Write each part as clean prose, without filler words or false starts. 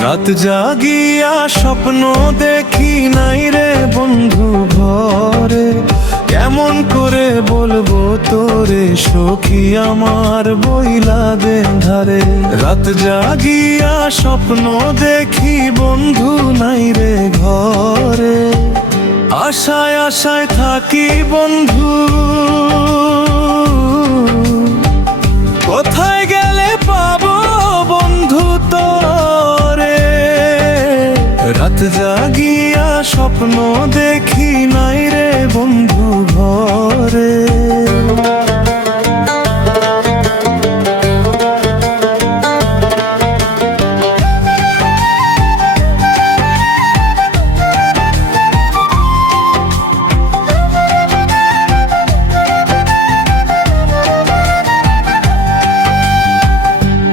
রাত জাগিয়া স্বপ্ন দেখি নাই রে বন্ধু ঘরে, কেমন করে বলবো তোরে সখী আমার বইলা দে ধারে। রাত জাগিয়া স্বপ্ন দেখি বন্ধু নাই রে ঘরে, আশায় আশায় থাকি বন্ধু কোথায় গেলে পাবো বন্ধু তোরে। রাত জাগিয়া স্বপ্ন দেখি নাই রে বন্ধু ঘরে।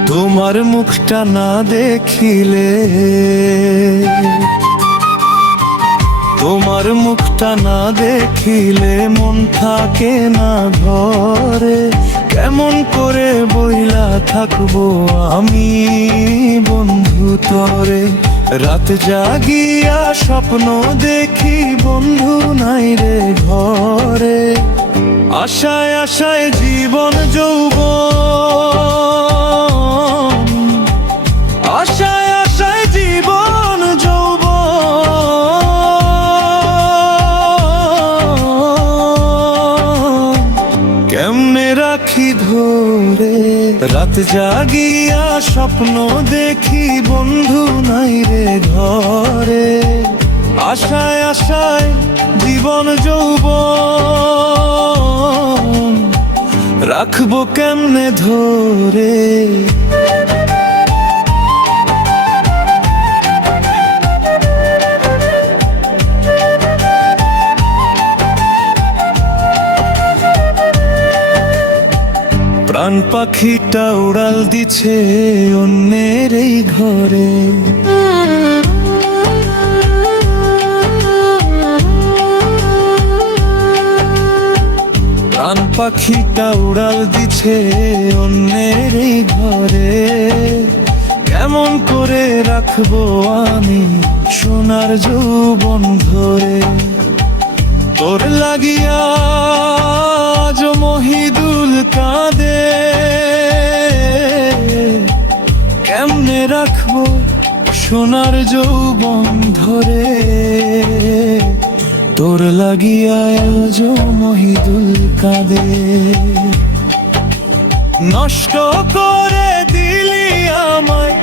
তোমার মুখটা না দেখিলে, তোমার মুখটা না দেখিলে মন থাকে না ঘরে। কেমন করে বইলা থাকবো আমি বন্ধু তরে। রাত জাগিয়া স্বপ্ন দেখি বন্ধু নাই রে ঘরে, আশায় আশায় জীবন যৌবন, আশায় আশায় জীবন যৌবন, কেমনে রাখি ধরে। রাত জাগিয়া স্বপ্ন দেখি বন্ধু নাই রে ঘরে, আশায় আশায় জীবন যৌবন, রাখবো কেমনে ধরে। প্রাণ পাখিটা উড়াল দিছে অন্যের এই ঘরে, প্রাণ পাখিটা উড়াল দিছে অন্যের এই ঘরে। কেমন করে রাখবো আমি সোনার যৌবন ধরে। তোর লাগিয়া আজ মহিদুল কাঁদে, কেমনে রাখবো সোনার যৌবন ধরে। তোর লাগিয়া আজ মহিদুল কাঁদে, নষ্ট করে দিলি আমায়